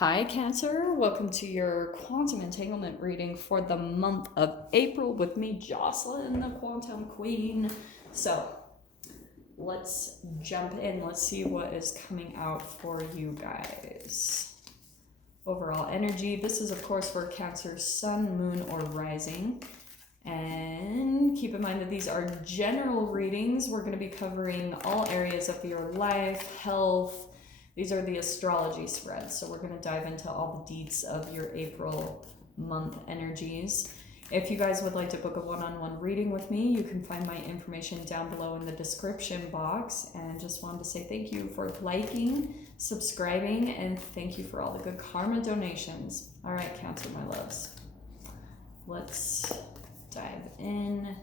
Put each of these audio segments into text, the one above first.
Hi, Cancer. Welcome to your quantum entanglement reading for the month of April with me, Jocelyn, the Quantum Queen. So, let's jump in. Let's see what is coming out for you guys. Overall energy. This is, of course, for Cancer's sun, moon, or rising. And keep in mind that these are general readings. We're going to be covering all areas of your life, health. These are the astrology spreads, so we're going to dive into all the deets of your April month energies. If you guys would like to book a one-on-one reading with me, you can find my information down below in the description box. And just wanted to say thank you for liking, subscribing, and thank you for all the good karma donations. All right, Cancer, my loves. Let's dive in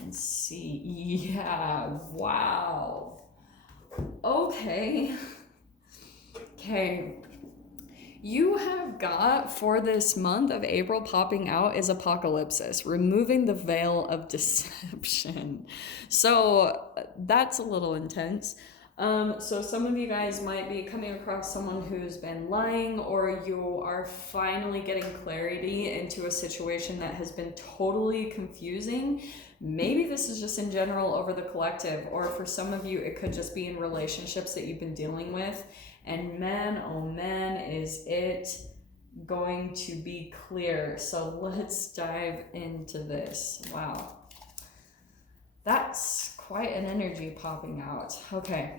and see. Yeah, wow. Okay. You have got for this month of April popping out is apocalypsis, removing the veil of deception. So that's a little intense. So some of you guys might be coming across someone who's been lying, or you are finally getting clarity into a situation that has been totally confusing. Maybe this is just in general over the collective, or for some of you, it could just be in relationships that you've been dealing with. And man, oh man, is it going to be clear. So let's dive into this. Wow. That's quite an energy popping out. Okay.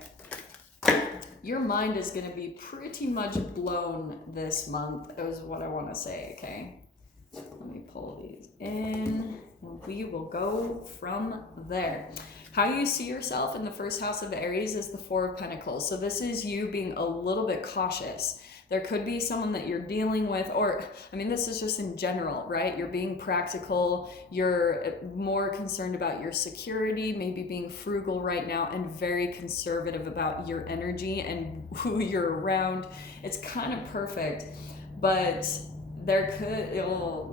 Your mind is going to be pretty much blown this month, is what I want to say, okay? Let me pull these in. We will go from there. How you see yourself in the first house of Aries is the Four of Pentacles. So this is you being a little bit cautious. There could be someone that you're dealing with, or, I mean, this is just in general, right? You're being practical. You're more concerned about your security, maybe being frugal right now, and very conservative about your energy and who you're around. It's kind of perfect, but there could,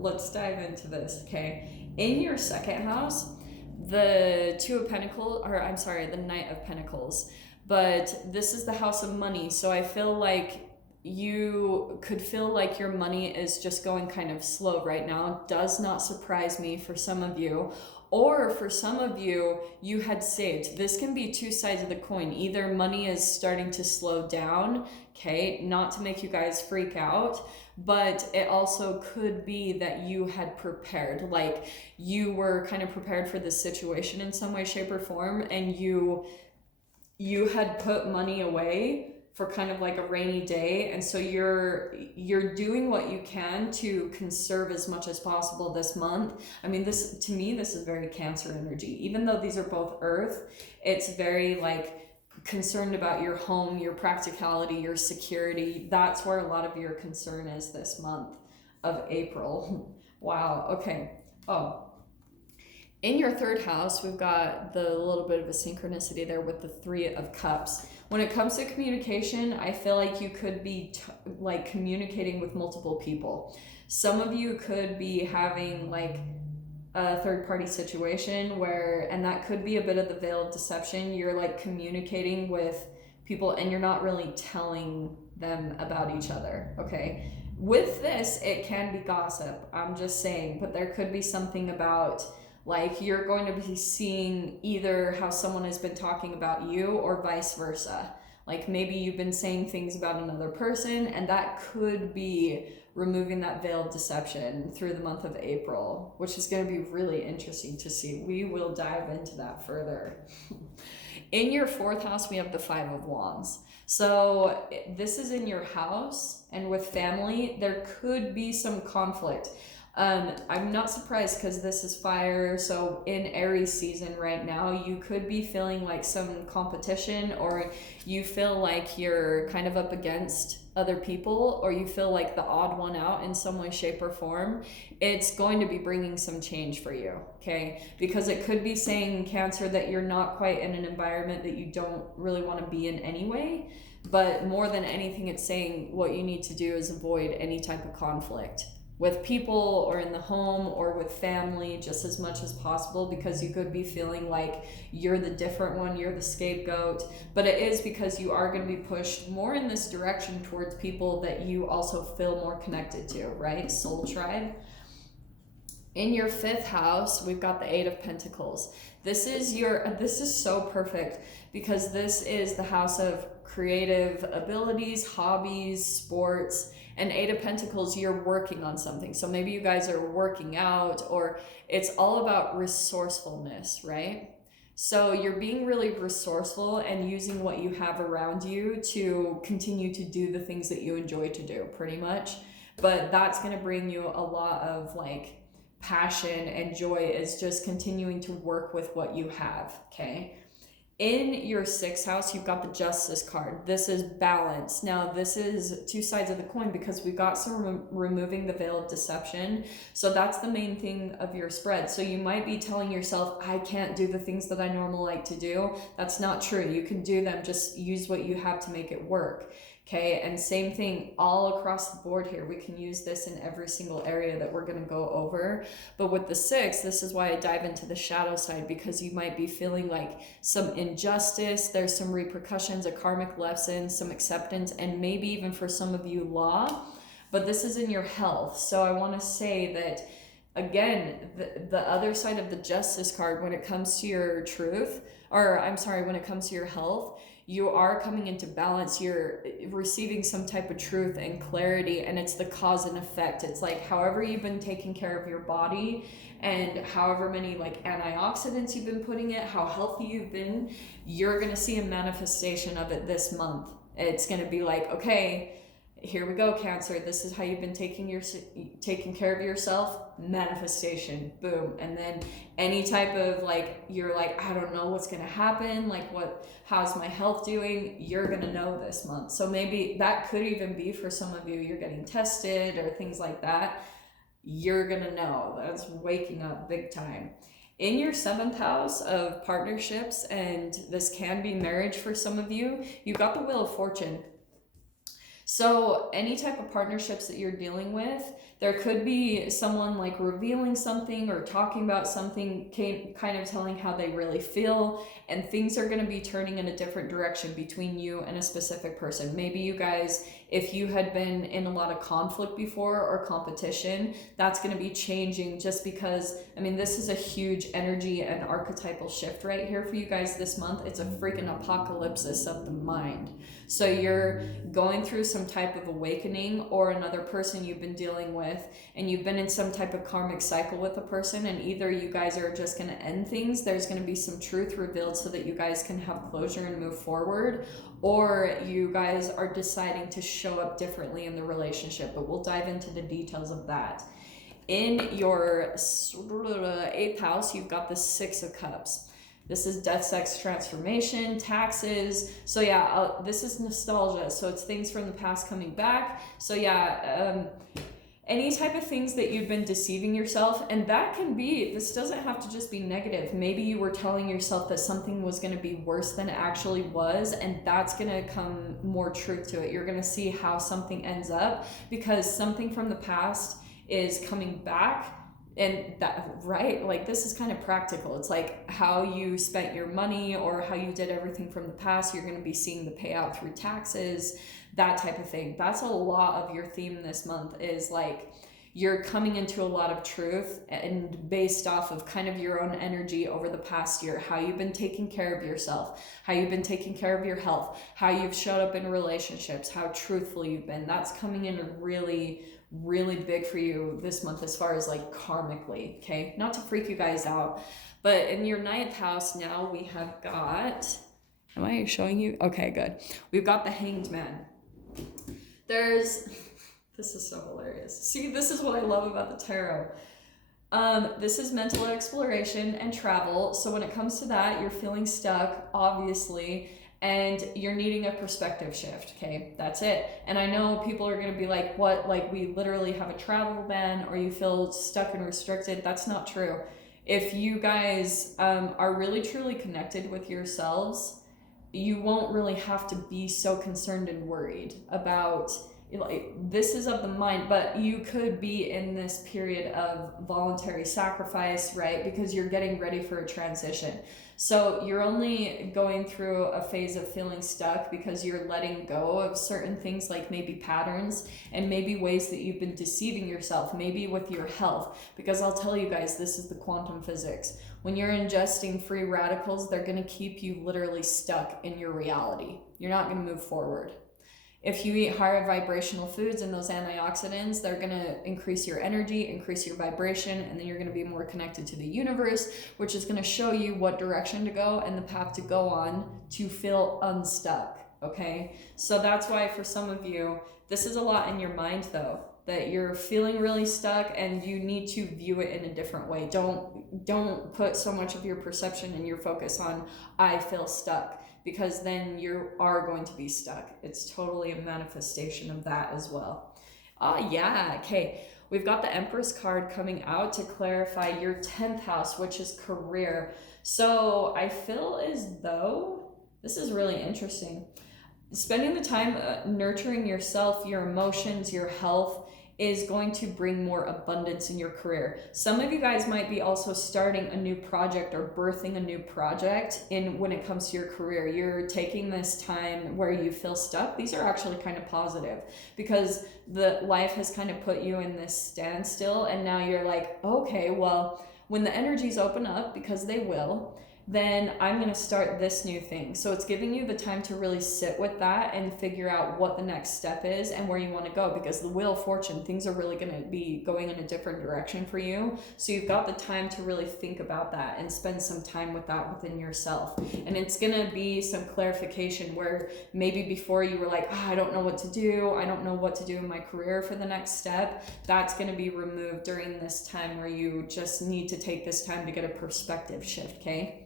let's dive into this, okay? In your second house, the Two of Pentacles, or I'm sorry, the Knight of Pentacles, but this is the house of money. So I feel like you could feel like your money is just going kind of slow right now. Does not surprise me for some of you. Or for some of you, you had saved. This can be two sides of the coin. Either money is starting to slow down, okay, not to make you guys freak out, but it also could be that you had prepared, like you were kind of prepared for this situation in some way, shape, or form, and you had put money away for kind of like a rainy day, and so you're doing what you can to conserve as much as possible this month. I mean, this, to me, this is very Cancer energy. Even though these are both earth, it's very like concerned about your home, your practicality, your security. That's where a lot of your concern is this month of April. Wow. Okay. Oh, in your third house, we've got the little bit of a synchronicity there with the Three of Cups. When it comes to communication, I feel like you could be like communicating with multiple people. Some of you could be having like a third party situation where, and that could be a bit of the veil of deception. You're like communicating with people and you're not really telling them about each other, okay? With this, it can be gossip, I'm just saying, but there could be something about like you're going to be seeing either how someone has been talking about you or vice versa. Like maybe you've been saying things about another person, and that could be removing that veil of deception through the month of April, which is going to be really interesting to see. We will dive into that further. In your fourth house, we have the Five of Wands. So this is in your house, and with family, there could be some conflict. I'm not surprised because this is fire. So in Aries season right now, you could be feeling like some competition, or you feel like you're kind of up against other people, or you feel like the odd one out in some way, shape, or form. It's going to be bringing some change for you, okay? Because it could be saying, Cancer, that you're not quite in an environment that you don't really want to be in anyway. But more than anything, it's saying what you need to do is avoid any type of conflict. with people or in the home or with family just as much as possible, because you could be feeling like you're the different one, you're the scapegoat, but it is because you are going to be pushed more in this direction towards people that you also feel more connected to, right? Soul tribe. In your 5th house, we've got the 8 of Pentacles. This is so perfect because this is the house of creative abilities, hobbies, sports, and 8 of Pentacles, you're working on something. So maybe you guys are working out, or it's all about resourcefulness, right? So you're being really resourceful and using what you have around you to continue to do the things that you enjoy to do, pretty much. But that's going to bring you a lot of like passion and joy, is just continuing to work with what you have, okay? In your 6th house, you've got the Justice card. This is balance. Now, this is 2 sides of the coin because we've got some removing the veil of deception. So that's the main thing of your spread. So you might be telling yourself, I can't do the things that I normally like to do. That's not true. You can do them. Just use what you have to make it work. Okay, and same thing all across the board here. We can use this in every single area that we're going to go over. But with the 6, this is why I dive into the shadow side, because you might be feeling like some injustice, there's some repercussions, a karmic lesson, some acceptance, and maybe even for some of you law. But this is in your health. So I want to say that, again, the other side of the Justice card, when it comes to your truth, or I'm sorry, when it comes to your health, you are coming into balance, you're receiving some type of truth and clarity, and it's the cause and effect. It's like however you've been taking care of your body and however many like antioxidants you've been putting it, how healthy you've been, you're going to see a manifestation of it this month. It's going to be like, okay, here we go, Cancer. This is how you've been taking care of yourself. Manifestation, boom. And then any type of like, you're like, I don't know what's gonna happen. Like, how's my health doing? You're gonna know this month. So maybe that could even be for some of you. You're getting tested or things like that. You're gonna know. That's waking up big time. In your 7th house of partnerships, and this can be marriage for some of you, you've got the Wheel of Fortune. So any type of partnerships that you're dealing with, there could be someone like revealing something or talking about something, kind of telling how they really feel, and things are going to be turning in a different direction between you and a specific person. Maybe you guys, if you had been in a lot of conflict before or competition, that's going to be changing, just because, I mean, this is a huge energy and archetypal shift right here for you guys this month. It's a freaking apocalypse of the mind. So you're going through some type of awakening, or another person you've been dealing with, and you've been in some type of karmic cycle with a person, and either you guys are just going to end things, there's going to be some truth revealed so that you guys can have closure and move forward, or you guys are deciding to show up differently in the relationship. But we'll dive into the details of that. In your 8th house, you've got the 6 of Cups. This is death, sex, transformation, taxes. So yeah, this is nostalgia. So it's things from the past coming back. So yeah, any type of things that you've been deceiving yourself, and that can be, this doesn't have to just be negative. Maybe you were telling yourself that something was going to be worse than it actually was, and that's going to come more truth to it. You're going to see how something ends up, because something from the past is coming back. And that, right, like this is kind of practical. It's like how you spent your money or how you did everything from the past. You're going to be seeing the payout through taxes, that type of thing. That's a lot of your theme this month, is like you're coming into a lot of truth, and based off of kind of your own energy over the past year, how you've been taking care of yourself, how you've been taking care of your health, how you've showed up in relationships, how truthful you've been. That's coming in really big for you this month as far as like karmically, okay? Not to freak you guys out, but in your 9th house now we have got, am I showing you? Okay, good. We've got the Hanged Man. This is so hilarious. See, this is what I love about the tarot. This is mental exploration and travel. So when it comes to that, you're feeling stuck, obviously, and you're needing a perspective shift, okay? That's it. And I know people are going to be like, what? Like, we literally have a travel ban, or you feel stuck and restricted. That's not true. If you guys are really truly connected with yourselves, you won't really have to be so concerned and worried about like this is of the mind, but you could be in this period of voluntary sacrifice, right? Because you're getting ready for a transition. So you're only going through a phase of feeling stuck because you're letting go of certain things, like maybe patterns and maybe ways that you've been deceiving yourself, maybe with your health. Because I'll tell you guys, this is the quantum physics. When you're ingesting free radicals, they're going to keep you literally stuck in your reality. You're not going to move forward. If you eat higher vibrational foods and those antioxidants, they're going to increase your energy, increase your vibration, and then you're going to be more connected to the universe, which is going to show you what direction to go and the path to go on to feel unstuck, okay? So that's why for some of you, this is a lot in your mind though, that you're feeling really stuck and you need to view it in a different way. Don't put so much of your perception and your focus on, I feel stuck, because then you are going to be stuck. It's totally a manifestation of that as well. Yeah, okay. We've got the Empress card coming out to clarify your 10th house, which is career. So I feel as though this is really interesting. Spending the time nurturing yourself, your emotions, your health is going to bring more abundance in your career. Some of you guys might be also starting a new project or birthing a new project when it comes to your career. You're taking this time where you feel stuck. These are actually kind of positive because the life has kind of put you in this standstill, and now you're like, okay, well, when the energies open up, because they will, then I'm going to start this new thing. So it's giving you the time to really sit with that and figure out what the next step is and where you want to go, because the Wheel of Fortune, things are really going to be going in a different direction for you. So you've got the time to really think about that and spend some time with that within yourself. And it's going to be some clarification where maybe before you were like, I don't know what to do. I don't know what to do in my career for the next step. That's going to be removed during this time where you just need to take this time to get a perspective shift, okay?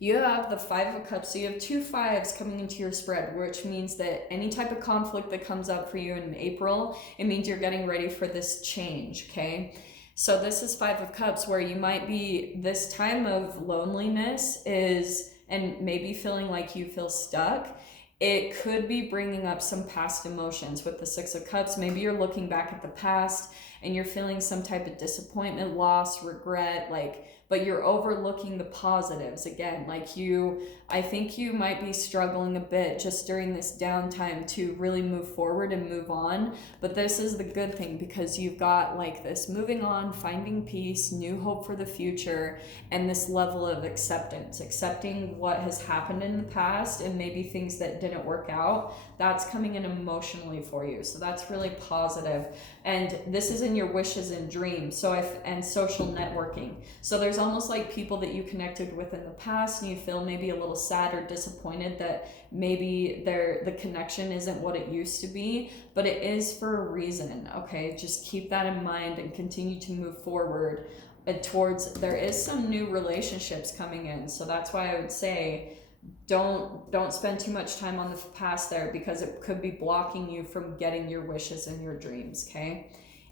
You have the 5 of Cups, so you have 2 5s coming into your spread, which means that any type of conflict that comes up for you in April, it means you're getting ready for this change, okay? So this is 5 of Cups, where you might be, this time of loneliness is, and maybe feeling like you feel stuck, it could be bringing up some past emotions with the 6 of Cups. Maybe you're looking back at the past and you're feeling some type of disappointment, loss, regret, but you're overlooking the positives again. I think you might be struggling a bit just during this downtime to really move forward and move on. But this is the good thing, because you've got this moving on, finding peace, new hope for the future, and this level of acceptance, accepting what has happened in the past and maybe things that didn't work out. That's coming in emotionally for you. So that's really positive. And this is in your wishes and dreams. And social networking. So there's almost like people that you connected with in the past and you feel maybe a little sad or disappointed that maybe the connection isn't what it used to be, but it is for a reason, okay? Just keep that in mind and continue to move forward towards, there is some new relationships coming in. So that's why I would say, don't spend too much time on the past there, because it could be blocking you from getting your wishes and your dreams, okay?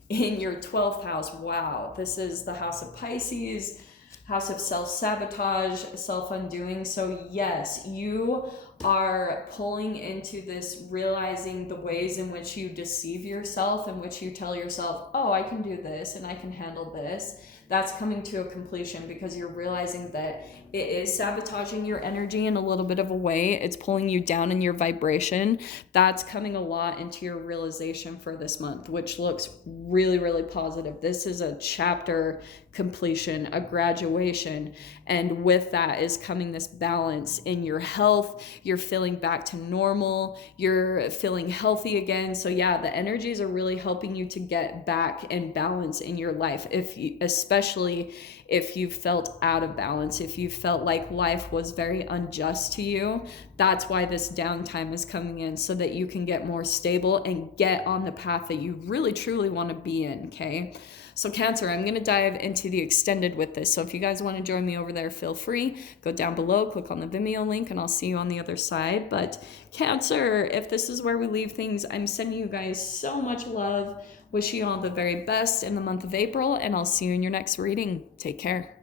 In your 12th house, wow, this is the house of Pisces, house of self-sabotage, self-undoing. So yes, you are pulling into this, realizing the ways in which you deceive yourself, in which you tell yourself, oh, I can do this and I can handle this. That's coming to a completion, because you're realizing that it is sabotaging your energy in a little bit of a way. It's pulling you down in your vibration. That's coming a lot into your realization for this month, which looks really, really positive. This is a chapter completion, a graduation. And with that is coming this balance in your health. You're feeling back to normal. You're feeling healthy again. So yeah, the energies are really helping you to get back in balance in your life. Especially if you felt out of balance, if you felt like life was very unjust to you, that's why this downtime is coming in, so that you can get more stable and get on the path that you really truly want to be in, okay? So Cancer, I'm going to dive into the extended with this. So if you guys want to join me over there, feel free. Go down below, click on the Vimeo link, and I'll see you on the other side. But Cancer, if this is where we leave things, I'm sending you guys so much love. Wish you all the very best in the month of April, and I'll see you in your next reading. Take care.